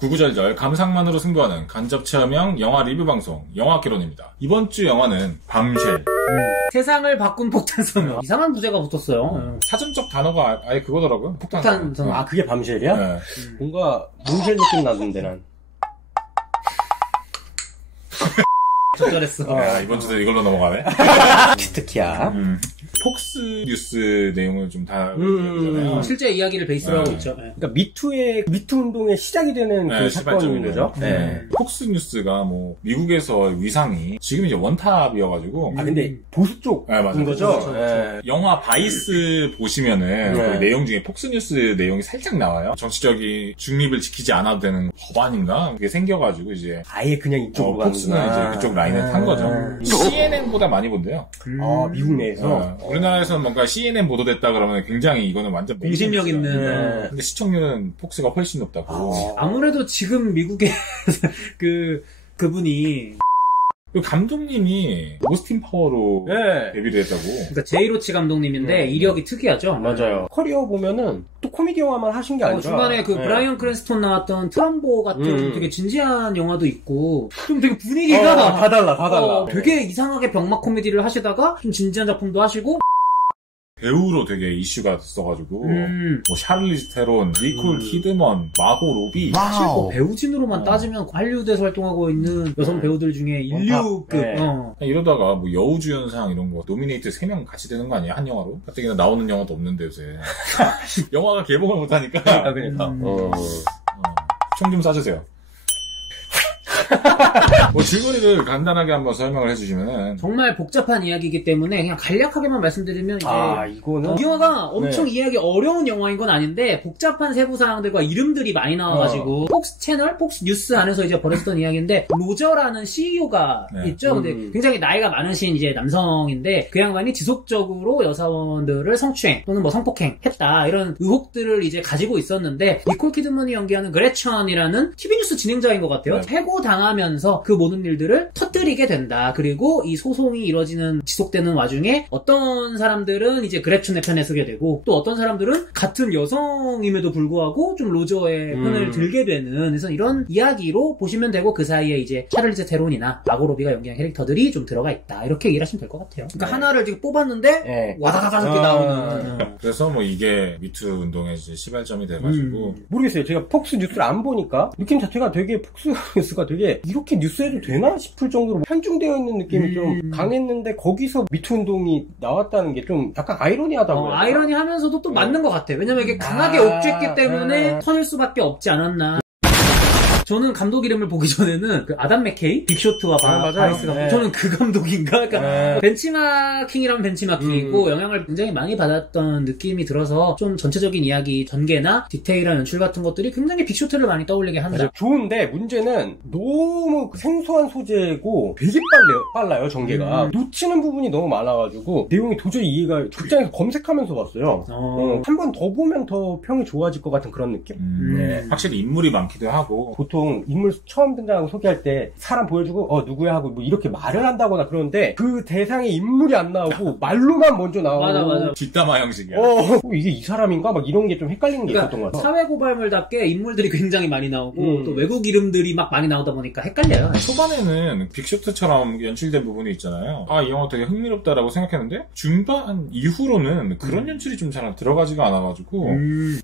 구구절절 감상만으로 승부하는 간접 체험형 영화 리뷰 방송 영화개론입니다. 이번 주 영화는 밤쉘. 세상을 바꾼 폭탄섬. 이상한 부제가 붙었어요. 사전적 단어가 아예 그거더라고요. 폭탄섬. 아, 그게 밤쉘이야? 네. 뭔가 몽쉘 느낌 나던데 난. 적절했어. 야, 이번 주도 이걸로 넘어가네. 기특이야. 폭스 뉴스 내용을 좀 다루잖아요. 실제 이야기를 베이스로 하고 있죠. 네. 그러니까 미투 운동의 시작이 되는 그 사건인 거죠. 네. 폭스 뉴스가 뭐 미국에서 위상이 지금 이제 원탑이어가지고. 아 근데 보수 쪽인 거죠. 그렇죠. 네. 영화 바이스 보시면은 그 내용 중에 폭스 뉴스 내용이 살짝 나와요. 정치적인 중립을 지키지 않아도 되는 법안인가 그게 생겨가지고 이제 아예 그냥 이쪽으로 폭스는 이제 그쪽 라인에 탄 거죠. CNN보다 많이 본대요. 아 미국 내에서. 우리나라에서는 뭔가 CNN 보도됐다 그러면 굉장히 이거는 완전 공신력 있는. 근데 시청률은 폭스가 훨씬 높다고. 아무래도 지금 미국의 그분이 그 감독님이 오스틴 파워로 데뷔를 했다고. 그러니까 제이로치 감독님인데 이력이 특이하죠. 맞아요. 커리어 보면은 또 코미디 영화만 하신 게 아니라 중간에 그 브라이언 크랜스톤 나왔던 트럼보 같은 되게 진지한 영화도 있고 좀 되게 분위기가 다 달라. 되게 이상하게 병맛 코미디를 하시다가 좀 진지한 작품도 하시고 배우로 되게 이슈가 됐어가지고 뭐 샤를리즈 테론, 니콜 키드먼, 마고 로비. 사실 뭐 배우진으로만 따지면 할리우드에서 활동하고 있는 여성 배우들 중에 인류급. 이러다가 뭐 여우주연상 이런 거 노미네이트 3명 같이 되는 거 아니야? 한 영화로? 가뜩이나 나오는 영화도 없는데 요새. 영화가 개봉을 못하니까. 그러니까. 총 좀 싸주세요. 뭐 줄거리를 간단하게 한번 설명을 해주시면은 정말 복잡한 이야기이기 때문에 그냥 간략하게만 말씀드리면 이제 이거는 이 영화가 엄청 이해하기 어려운 영화인 건 아닌데 복잡한 세부 사항들과 이름들이 많이 나와가지고 폭스 채널, 폭스 뉴스 안에서 이제 벌어졌던 이야기인데 로저라는 CEO가 있죠. 근데 굉장히 나이가 많으신 이제 남성인데 그 양반이 지속적으로 여사원들을 성추행 또는 뭐 성폭행 했다 이런 의혹들을 이제 가지고 있었는데 니콜 키드먼이 연기하는 그레천이라는 TV 뉴스 진행자인 것 같아요. 해고 당하면서 그 모든 일들을 터뜨리게 된다. 그리고 이 소송이 이루어지는 지속되는 와중에 어떤 사람들은 이제 그레춘의 편에 서게 되고 또 어떤 사람들은 같은 여성임에도 불구하고 좀 로저의 편을 들게 되는 그래서 이런 이야기로 보시면 되고 그 사이에 이제 샤를리즈 테론이나 마고 로비가 연기한 캐릭터들이 좀 들어가 있다. 이렇게 이해하시면 될 것 같아요. 그러니까 하나를 지금 뽑았는데 와다다다 이렇게 나오는. 그래서 뭐 이게 미투 운동의 이제 시발점이 돼가지고 모르겠어요. 제가 폭스 뉴스를 안 보니까 느낌 자체가 되게 폭스 뉴스가 되게 이렇게 뉴스해도 되나 싶을 정도로 편중되어 있는 느낌이 좀 강했는데 거기서 미투 운동이 나왔다는 게 좀 약간 아이러니하다고 아이러니하면서도 또 맞는 것 같아요. 왜냐면 이게 강하게 옥죄했기 때문에 터질 수밖에 없지 않았나. 저는 감독 이름을 보기 전에는 그 아담 맥케이, 빅쇼트와 바이스가 저는 그 감독인가? 그러니까 벤치마킹이라면 벤치마킹이고 영향을 굉장히 많이 받았던 느낌이 들어서 좀 전체적인 이야기, 전개나 디테일한 연출 같은 것들이 굉장히 빅쇼트를 많이 떠올리게 한다. 좋은데 문제는 너무 생소한 소재고 되게 빨라요 전개가. 놓치는 부분이 너무 많아가지고 내용이 도저히 이해가 극장에서 검색하면서 봤어요. 한 번 더 보면 더 평이 좋아질 것 같은 그런 느낌? 확실히 인물이 많기도 하고 보통 인물 처음 등장하고 소개할 때 사람 보여주고 누구야 하고 뭐 이렇게 말을 한다거나 그러는데 그 대상에 인물이 안 나오고 말로만 먼저 나오고 맞아. 뒷담화 형식이야. 이게 이 사람인가? 막 이런 게 좀 헷갈리는 게 있었던 것 같아요. 사회고발물답게 인물들이 굉장히 많이 나오고 또 외국 이름들이 막 많이 나오다 보니까 헷갈려요. 초반에는 빅쇼트처럼 연출된 부분이 있잖아요. 이 영화 되게 흥미롭다라고 생각했는데 중반 이후로는 그런 연출이 좀 잘 들어가지가 않아가지고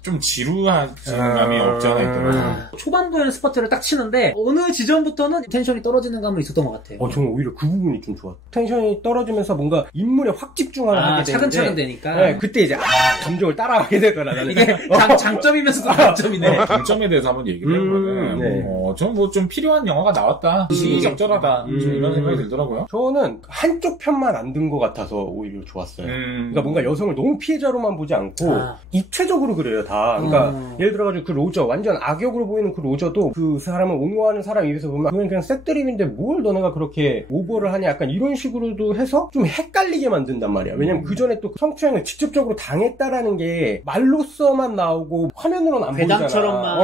좀 지루한 감이 없지 않아 있더라고요. 초반부에는 스퍼트를 딱 치는데 어느 지점부터는 텐션이 떨어지는 감은 있었던 것 같아요. 저는 오히려 그 부분이 좀 좋았어요. 텐션이 떨어지면서 뭔가 인물에 확 집중하게 되는데 차근차근 되니까 그때 이제 감정을 따라가게 되더라. 이게 장점이면서도 단점이네. 장점에 대해서 한번 얘기를 해보면 저는 뭐 좀 필요한 영화가 나왔다. 시기적절하다. 이런 생각이 들더라고요. 저는 한쪽 편만 안 든 것 같아서 오히려 좋았어요. 그러니까 뭔가 여성을 너무 피해자로만 보지 않고 입체적으로 그래요 다. 그러니까 예를 들어가지고 그 로저 완전 악역으로 보이는 그 로저도 그 사람을 옹호하는 사람 입에서 보면 그냥 색드립인데 뭘 너네가 그렇게 오버를 하냐 약간 이런 식으로도 해서 좀 헷갈리게 만든단 말이야. 왜냐면 그 전에 또 성추행을 직접적으로 당했다라는 게 말로써만 나오고 화면으로는 안 보이잖아. 괴담처럼만.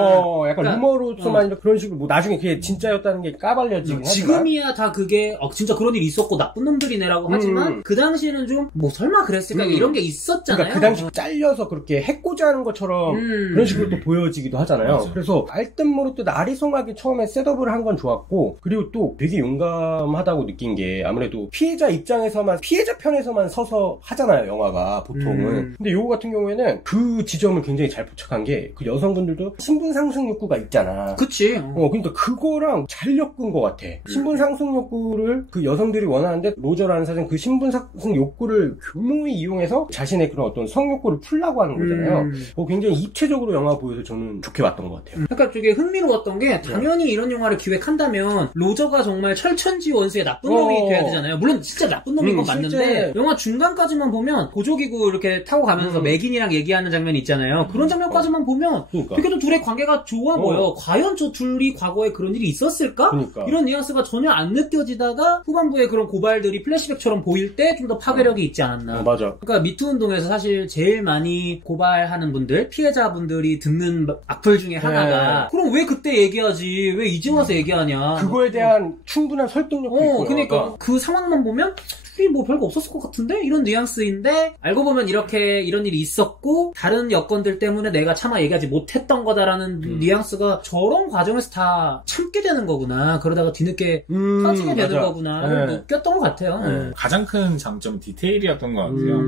약간 그러니까, 루머로서만 그런 식으로 뭐 나중에 그게 진짜였다는 게 까발려지긴 지금이야 다 그게 진짜 그런 일이 있었고 나쁜 놈들이네라고 하지만 그 당시에는 좀 뭐 설마 그랬을까 이런 게 있었잖아요. 그러니까 그 당시 잘려서 그렇게 해코지 하는 것처럼 그런 식으로 또 보여지기도 하잖아요. 맞아. 그래서 알듯 모르듯 아리송하게 처음에 셋업을 한 건 좋았고, 그리고 또 되게 용감하다고 느낀 게 아무래도 피해자 입장에서만, 피해자 편에서만 서서 하잖아요, 영화가 보통은. 근데 요거 같은 경우에는 그 지점을 굉장히 잘 포착한 게, 그 여성분들도 신분 상승 욕구가 있잖아. 그치. 그러니까 그거랑 잘 엮은 것 같아. 신분 상승 욕구를 그 여성들이 원하는데, 로저라는 사진 그 신분 상승 욕구를 교묘히 이용해서 자신의 그런 어떤 성 욕구를 풀라고 하는 거잖아요. 굉장히 입체적으로 영화 보여서 저는 좋게 봤던 것 같아요. 그러니까 되게 흥미로웠던 게, 당연히 이런 영화를 기획한다면 로저가 정말 철천지 원수의 나쁜 놈이 돼야 되잖아요. 물론 진짜 나쁜 놈인 건 맞는데, 영화 중간까지만 보면 보조기구 이렇게 타고 가면서 맥인이랑 얘기하는 장면이 있잖아요. 그런 장면까지만 보면 되게 또 둘의 관계가 좋아 보여. 과연 저 둘이 과거에 그런 일이 있었을까? 이런 뉘앙스가 전혀 안 느껴지다가 후반부에 그런 고발들이 플래시백처럼 보일 때 좀 더 파괴력이 있지 않았나. 맞아. 그러니까 미투 운동에서 사실 제일 많이 고발하는 분들, 피해자분들이 듣는 악플 중에 하나가, 그럼 왜 그때 얘기하지? 왜 이제 와서 얘기하냐? 그거에 대한 충분한 설득력도 있고. 그러니까 그 상황만 보면 둘이 뭐 별거 없었을 것 같은데? 이런 뉘앙스인데, 알고 보면 이런 일이 있었고, 다른 여건들 때문에 내가 차마 얘기하지 못했던 거다라는 뉘앙스가 저런 과정에서 다 참게 되는 거구나. 그러다가 뒤늦게 터지게 되는 거구나. 느꼈던 것 같아요. 가장 큰 장점 디테일이었던 것 같아요.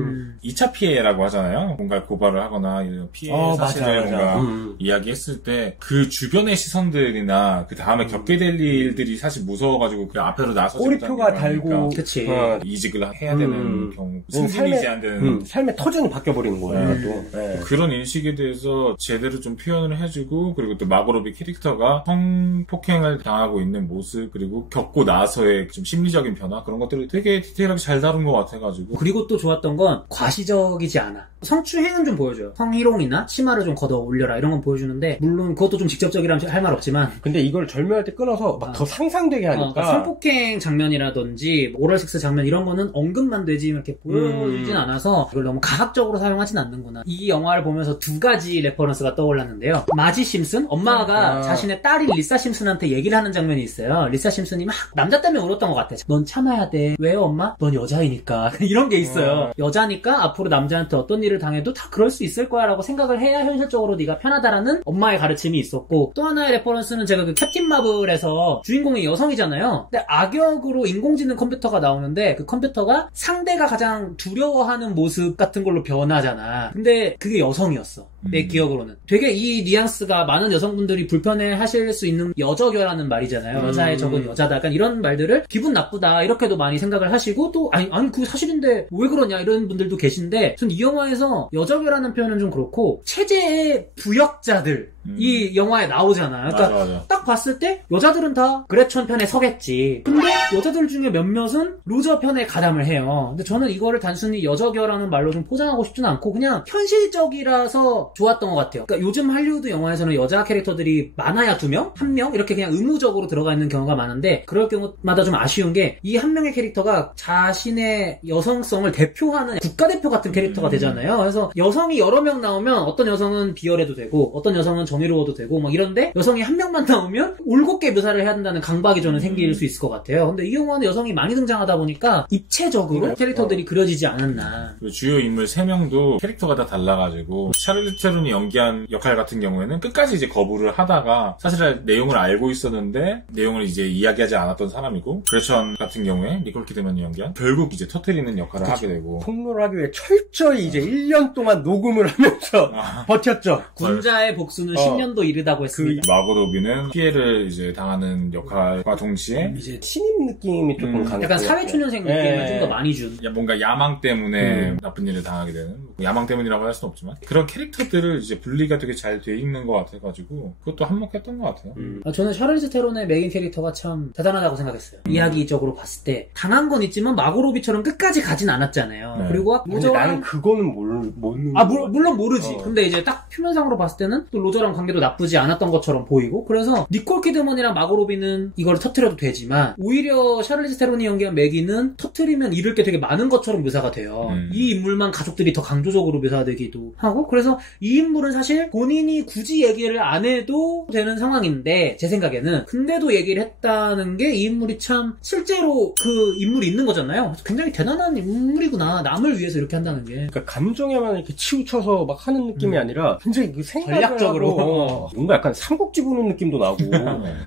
2차 피해라고 하잖아요. 뭔가 고발을 하거나 피해 사실을 뭔가 이야기했을 때 그 주변의 시선들이나 그 다음에 겪게 될 일들이 사실 무서워가지고 그 앞으로 나서지 꼬리표가 달고 그치. 이직을 해야 되는 경우, 승진이지 안 되는 삶의 터전이 바뀌어버리는 거예요. 또. 그런 인식에 대해서 제대로 좀 표현을 해주고, 그리고 또 마고로비 캐릭터가 성폭행을 당하고 있는 모습, 그리고 겪고 나서의 좀 심리적인 변화, 그런 것들을 되게 디테일하게 잘 다룬 것 같아가지고. 그리고 또 좋았던 건 과시적이지 않아. 성추행은 좀 보여줘요. 성희롱이나 치마를 좀 걷어 올려라 이런 건 보여주는데, 물론 그것도 좀 직접적이라면 할 말 없지만, 근데 이걸 절묘할 때 끊어서 막 더 상상되게 하니까. 성폭행 장면이라든지 오럴섹스 장면 이런 거는 언급만 되지 이렇게 보여주진 않아서 이걸 너무 가학적으로 사용하진 않는구나. 이 영화를 보면서 두 가지 레퍼런스가 떠올랐는데요. 마지 심슨? 엄마가 자신의 딸인 리사 심슨한테 얘기를 하는 장면이 있어요. 리사 심슨이 막 남자 때문에 울었던 것 같아. 넌 참아야 돼. 왜요 엄마? 넌 여자이니까. 이런 게 있어요. 여자니까 앞으로 남자한테 어떤 일을 당해도 다 그럴 수 있을 거야 라고 생각을 해야 현실적으로 네가 편하다라는 엄마의 가르침이 있었고, 또 하나의 레퍼런스는 제가 그 캡틴 마블에서 주인공이 여성이잖아요. 근데 악역으로 인공지능 컴퓨터가 나오는데 그 컴퓨터가 상대가 가장 두려워하는 모습 같은 걸로 변하잖아. 근데 그게 여성이었어. 내 기억으로는. 되게 이 뉘앙스가 많은 여성분들이 불편해하실 수 있는 여적여라는 말이잖아요. 여자의 적은 여자다. 약간 이런 말들을 기분 나쁘다 이렇게도 많이 생각을 하시고, 또 아니 그거 사실인데 왜 그러냐 이런 분들도 계신데, 전 이 영화에서 여적여라는 표현은 좀 그렇고 체제의 부역자들 이 영화에 나오잖아. 그러니까 맞아. 딱 봤을 때 여자들은 다 그레촌 편에 서겠지. 근데 여자들 중에 몇몇은 로저 편에 가담을 해요. 근데 저는 이거를 단순히 여적여라는 말로 좀 포장하고 싶지는 않고 그냥 현실적이라서 좋았던 것 같아요. 그러니까 요즘 할리우드 영화에서는 여자 캐릭터들이 많아야 2명? 1명? 이렇게 그냥 의무적으로 들어가 있는 경우가 많은데, 그럴 경우마다 좀 아쉬운 게 이 한 명의 캐릭터가 자신의 여성성을 대표하는 국가대표 같은 캐릭터가 되잖아요. 그래서 여성이 여러 명 나오면 어떤 여성은 비열해도 되고 어떤 여성은 정의로워도 되고 막 이런데, 여성이 한 명만 나오면 올곧게 묘사를 해야 된다는 강박이 저는 생길 수 있을 것 같아요. 근데 이 영화는 여성이 많이 등장하다 보니까 입체적으로 캐릭터들이 그려지지 않았나. 주요 인물 3명도 캐릭터가 다 달라가지고, 샤를리즈 테론이 연기한 역할 같은 경우에는 끝까지 이제 거부를 하다가 사실 내용을 알고 있었는데 내용을 이제 이야기하지 않았던 사람이고, 그레천 같은 경우에 니콜 키드만이 연기한 결국 이제 터뜨리는 역할을 하게 되고, 폭로를 하기 위해 철저히 이제 1년 동안 녹음을 하면서 버텼죠. 군자의 복수는 10년도 이르다고 했습니다. 마고 로비는 피해를 이제 당하는 역할과 동시에 이제 신임 느낌이 조금 강했고, 약간 사회초년생 느낌을 좀 더 많이 준. 뭔가 야망 때문에 나쁜 일을 당하게 되는, 야망 때문이라고 할 수는 없지만 그런 캐릭터들을 이제 분리가 되게 잘 돼 있는 것 같아가지고 그것도 한몫했던 것 같아요. 저는 샤를리즈 테론의 메인 캐릭터가 참 대단하다고 생각했어요. 이야기적으로 봤을 때 당한 건 있지만 마고 로비처럼 끝까지 가진 않았잖아요. 네. 그리고 나는 그거는 모르는. 물론 모르지. 근데 이제 딱 표면상으로 봤을 때는 또 로저랑 관계도 나쁘지 않았던 것처럼 보이고, 그래서 니콜 키드먼이랑 마고 로비는 이걸 터트려도 되지만 오히려 샤를리즈 테론이 연기한 매기는 터트리면 잃을 게 되게 많은 것처럼 묘사가 돼요. 이 인물만 가족들이 더 강조적으로 묘사되기도 하고, 그래서 이 인물은 사실 본인이 굳이 얘기를 안 해도 되는 상황인데 제 생각에는 근데도 얘기를 했다는 게 이 인물이 참 실제로 그 인물이 있는 거잖아요. 굉장히 대단한 인물이구나. 남을 위해서 이렇게 한다는 게. 그러니까 감정에만 이렇게 치우쳐서 막 하는 느낌이 아니라 굉장히 그 전략적으로 뭔가 약간 삼국지 보는 느낌도 나고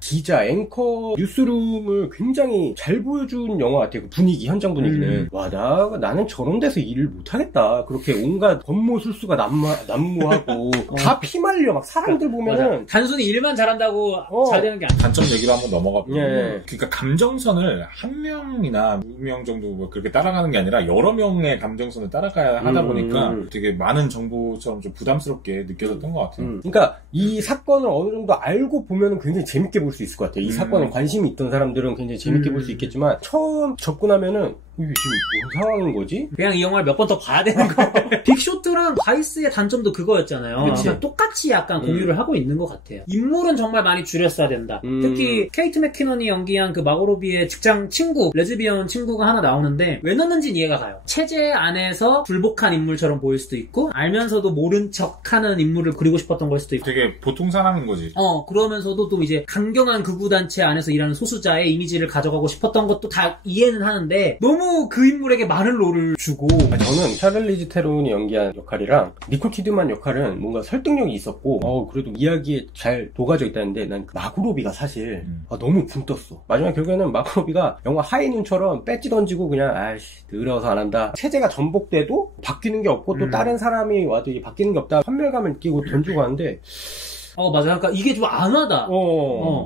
기자, 앵커, 뉴스룸을 굉장히 잘 보여준 영화 같아요. 그 분위기, 현장 분위기는. 와, 나는 저런 데서 일을 못하겠다. 그렇게 온갖 권모술수가 난무하고 다 피말려. 막 사람들 보면은 맞아. 단순히 일만 잘한다고 잘 되는 게 아니야. 단점 얘기로 한번 넘어가 보면 예. 그러니까 감정선을 한 명이나 두 명 정도 뭐 그렇게 따라가는 게 아니라 여러 명의 감정선을 따라가야 하다 보니까 되게 많은 정보처럼 좀 부담스럽게 느껴졌던 것 같아요. 그러니까 이 사건을 어느 정도 알고 보면은 굉장히 재밌게 볼 수 있을 것 같아요. 이 사건에 관심이 있던 사람들은 굉장히 재밌게 볼 수 있겠지만 처음 접근하면은 이게 지금 뭔 상황인 거지? 그냥 이 영화를 몇 번 더 봐야 되는 거예요. 빅쇼트랑 바이스의 단점도 그거였잖아요. 그냥 똑같이 약간 공유를 하고 있는 것 같아요. 인물은 정말 많이 줄였어야 된다. 특히 케이트 맥키너니 연기한 그 마고로비의 직장 친구, 레즈비언 친구가 하나 나오는데 왜 넣는지는 이해가 가요. 체제 안에서 불복한 인물처럼 보일 수도 있고 알면서도 모른 척하는 인물을 그리고 싶었던 걸 수도 있고 되게 보통 사람인 거지. 그러면서도 또 이제 강경한 극우단체 안에서 일하는 소수자의 이미지를 가져가고 싶었던 것도 다 이해는 하는데 너무 그 인물에게 많은 롤을 주고 저는 샤를리즈 테론이 연기한 역할이랑 니콜 키드만 역할은 뭔가 설득력이 있었고 그래도 이야기에 잘 녹아져 있다는데 난 마고로비가 사실 너무 붕 떴어. 마지막 결국에는 마고로비가 영화 하이눈처럼 배지 던지고 그냥 아이씨 느려서 안 한다. 체제가 전복돼도 바뀌는 게 없고 또 다른 사람이 와도 이게 바뀌는 게 없다. 환멸감을 느끼고 던지고 하는데 맞아. 그러니까 이게 좀 안하다.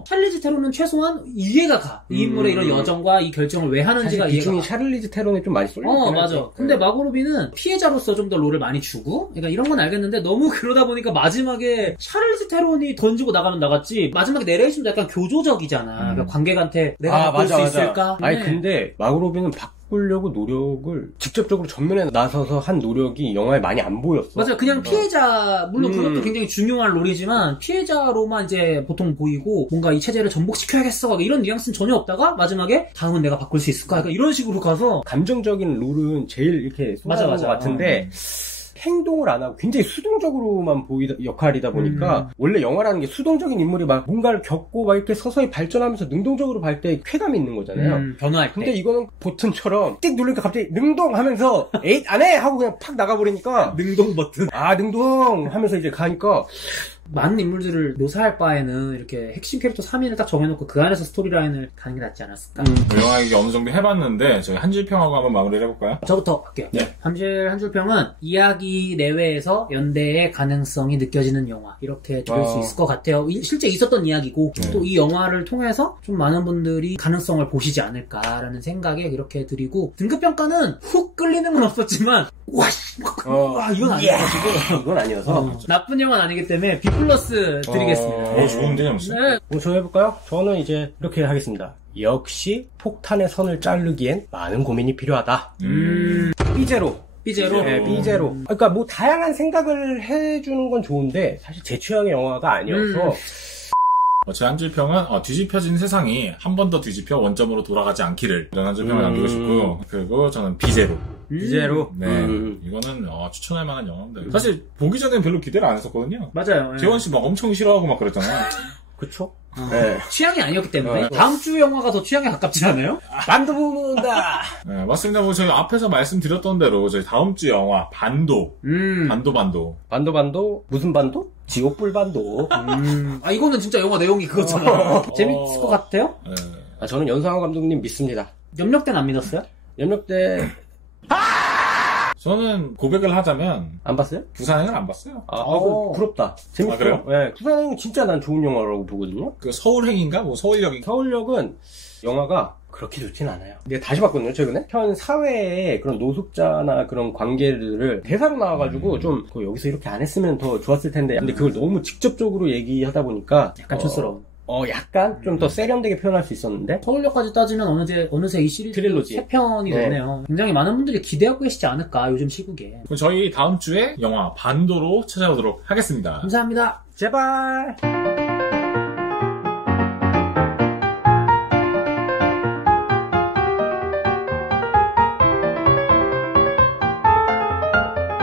샤를리즈 테론은 최소한 이해가 가. 이 인물의 이런 여정과 이 결정을 왜 하는지가 이해가 가. 샤를리즈 테론에 좀 많이 쏠리긴 맞아. 근데 마고로비는 피해자로서 좀 더 롤을 많이 주고, 그러니까 이런 건 알겠는데 너무 그러다 보니까 마지막에 샤를리즈 테론이 던지고 나가면 나갔지. 마지막에 내레이션도 약간 교조적이잖아. 그러니까 관객한테 내가 바꿀 수 있을까? 아니 근데 마고로비는 바꾸려고 노력을 직접적으로 전면에 나서서 한 노력이 영화에 많이 안 보였어. 맞아요. 그냥 피해자, 물론 그것도 굉장히 중요한 롤이지만 피해자로만 이제 보통 보이고 뭔가 이 체제를 전복시켜야겠어. 이런 뉘앙스는 전혀 없다가 마마지막에 다음은 내가 바꿀 수 있을까? 그러니까 이런 식으로 가서 감정적인 롤은 제일 이렇게 쏟아지는 것 같은데 행동을 안 하고 굉장히 수동적으로만 역할이다 보니까 원래 영화라는 게 수동적인 인물이 막 뭔가를 겪고 막 이렇게 서서히 발전하면서 능동적으로 갈 때 쾌감이 있는 거잖아요. 변화할 때. 근데 이거는 버튼처럼 띡 누르니까 갑자기 능동 하면서 에잇 안 해! 하고 그냥 팍 나가버리니까 능동 버튼. 능동 하면서 이제 가니까 많은 인물들을 묘사할 바에는 이렇게 핵심 캐릭터 3인을 딱 정해놓고 그 안에서 스토리라인을 가는 게 낫지 않았을까. 영화 얘기 어느 정도 해봤는데 저희 한줄평하고 한번 마무리를 해볼까요? 저부터 할게요. 네. 한줄평은 이야기 내외에서 연대의 가능성이 느껴지는 영화 이렇게 들을 수 있을 것 같아요. 실제 있었던 이야기고 또 이 영화를 통해서 좀 많은 분들이 가능성을 보시지 않을까라는 생각에 이렇게 드리고 등급평가는 훅 끌리는 건 없었지만 와 이건 아니어가지고 이건 아니어서 나쁜 영화는 아니기 때문에 B+ 드리겠습니다. 좋은데 점수. 네. 저 해볼까요? 저는 이제 이렇게 하겠습니다. 역시 폭탄의 선을 자르기엔 많은 고민이 필요하다. 삐제로. 네, 삐제로. 그러니까 뭐 다양한 생각을 해주는 건 좋은데 사실 제 취향의 영화가 아니어서 제 한줄평은 뒤집혀진 세상이 한 번 더 뒤집혀 원점으로 돌아가지 않기를 이런 한줄평을 남기고 싶고 그리고 저는 비제로. 네. 이거는 추천할 만한 영화인데 사실 보기 전엔 별로 기대를 안 했었거든요. 맞아요. 재원 씨 막 엄청 싫어하고 막 그랬잖아요. 그쵸? 네. 취향이 아니었기 때문에 다음 주 영화가 더 취향에 가깝지 않아요? 반도 본다. 네, 맞습니다. 뭐 저희 앞에서 말씀드렸던 대로 저희 다음 주 영화 반도. 반도 무슨 반도? 지옥불 반도. 이거는 진짜 영화 내용이 그거잖아. 재밌을 것 같아요? 네. 저는 연상호 감독님 믿습니다. 염력대는 안 믿었어요? 염력대 저는 고백을 하자면 안 봤어요? 부산행을 안 봤어요. 부럽다. 재밌어요. 그래요? 네, 부산행은 진짜 난 좋은 영화라고 보거든요. 그 서울행인가? 뭐 서울역인가? 서울역은 영화가 그렇게 좋진 않아요. 내가 다시 봤거든요, 최근에. 현 사회의 그런 노숙자나 그런 관계들을 대사로 나와가지고 좀 여기서 이렇게 안 했으면 더 좋았을 텐데. 근데 그걸 너무 직접적으로 얘기하다 보니까 약간 촌스러운. 약간 좀 더 세련되게 표현할 수 있었는데 서울역까지 따지면 어느새 이 시리즈 트릴로지 3편이 됐네요. 굉장히 많은 분들이 기대하고 계시지 않을까 요즘 시국에. 그럼 저희 다음 주에 영화 반도로 찾아오도록 하겠습니다. 감사합니다. 제발.